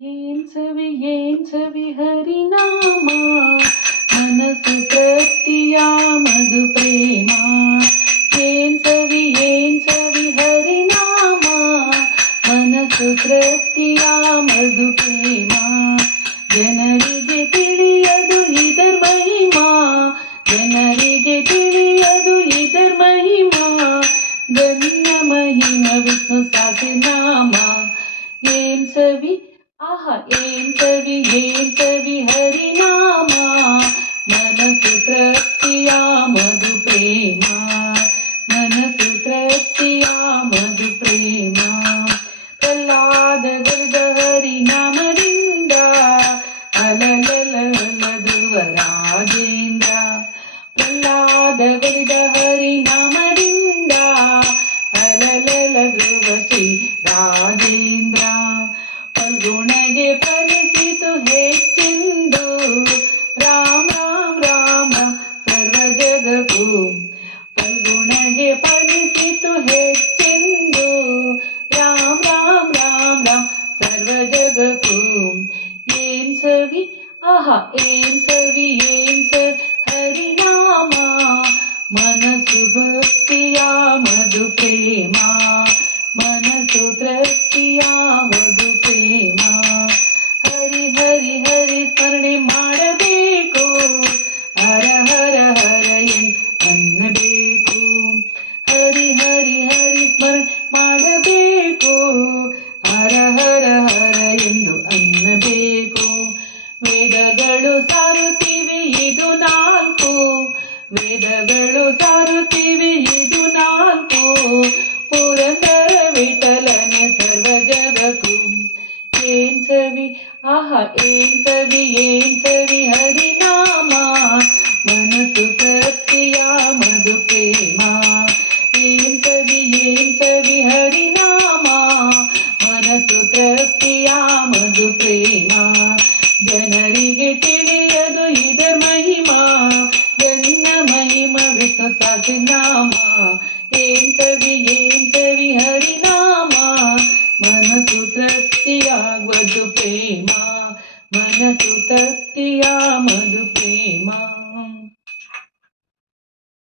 ಏನ್ ಸವಿ ಹರಿನಾಮ ಮನಸ್ಸು ತೃಪ್ತಿಯ ಮಧು ಪ್ರೇಮ. ಏನ್ ಸವಿ ಹರಿನಾಮ ಮನಸ್ಸು ತೃಪ್ತಿಯ ಮಧು ಪ್ರೇಮ. ಜನರಿಗೆ ತಿಳಿಯದು ಇದರ ಮಹಿಮಾ, ಜನರಿಗೆ ತಿಳಿಯದು ಇದರ ಮಹಿಮಾ. ಗಣ್ಯ ಮಹಿಮ ವಿಷ್ಣು ಸಹಸ್ರನಾಮ. ಏನ್ ಸವಿ ಆಹಾ ಏನ್ ಸವಿ ಹರಿನಾಮ ಮನಸ್ಸು ತೃಪ್ತಿಯ ಮಧು ಪ್ರೇಮ. ಮನಸ್ಸು ತೃಪ್ತಿಯ ಮಧು ಪ್ರೇಮ. ಪ್ರಹ್ಲಾದ ಗರ್ಗ ಹರಿನಾಮದಿಂದ ಅಲಲಲಲದುವ ರಾಜೇಂದ್ರ. ಪ್ರಹ್ಲಾದ ಗರ್ಗ ಹರಿನಾಮದಿಂದ ಅಲಲಲದುವ ಶ್ರೀ ರಾಜೇಂದ್ರ. ಫಲ್ಗುಣಗೆ ಫಲಿಸಿತು ಹೆಚ್ಚೆಂದು ರಾಮ ರಾಮ ರಾಮ ಸರ್ವ ಜಗಕ್ಕೂ. ಫಲ್ಗುಣಗೆ ಫಲಿಸಿತು ಹೆಚ್ಚೆಂದು ರಾಮ ರಾಮ ರಾಮ ರಾಮ ಸರ್ವ ಜಗಕ್ಕೂ. ಏನ್ ಸವಿ ಆಹಾ ಏನ್ ಸವಿ ಹರಿನಾಮ ಮನಸ್ಸು ಭಕ್ತಿಯ ಮಧು ಪ್ರೇಮ. ಮನಸ್ಸು ತೃಪ್ತಿಯ ಮಧು ಪ್ರೇಮ. ಹರಿ ಹರಿ ಹರಿ ಸ್ಮರಣೆ ಮಾಡಬೇಕು, ಹರ ಹರ ಹರ ಅನ್ನಬೇಕು. ಹರಿ ಹರಿ ಹರಿ ಸ್ಮರಣೆ ಮಾಡಬೇಕು, ಹರ ಹರ ಹರ ಎಂದು ಅನ್ನಬೇಕು. ವೇದಗಳು ಸಾರುತ್ತಿವೆ ಇದು ನಾಲ್ಕು, ವೇದಗಳು ಸಾರುತ್ತಿವೆ ಇದು ನಾಲ್ಕು. ಪುರಂದರ ವಿಠಲನೆ ಸರ್ವ ಜಗಕ್ಕೂ. ಏನ್ ಸವಿ ಆಹಾ ಏನ್ ಸವಿ ಹರಿನಾಮ ಮನಸ್ಸು ತೃಪ್ತಿಯ ಮಧು ಪ್ರೇಮ. ಏನ್ ಸವಿ ಹರಿನಾಮ ಮನಸ್ಸು ತೃಪ್ತಿಯ ಮಧು ಪ್ರೇಮ. ಜನರಿಗೆ ತಿಳಿಯದು ಇದರ ಮಹಿಮಾ, ಗಣ್ಯ ಮಹಿಮ ವಿಷ್ಣು ಸಹಸ್ರನಾಮ. ಏನ್ ಸವಿ ಹರಿನಾಮ ಮನಸ್ಸು ತೃಪ್ತಿಯ ಮಧು ಪ್ರೇಮ. ಮನಸ್ಸು ತೃಪ್ತಿಯ ಮಧು ಪ್ರೇಮ.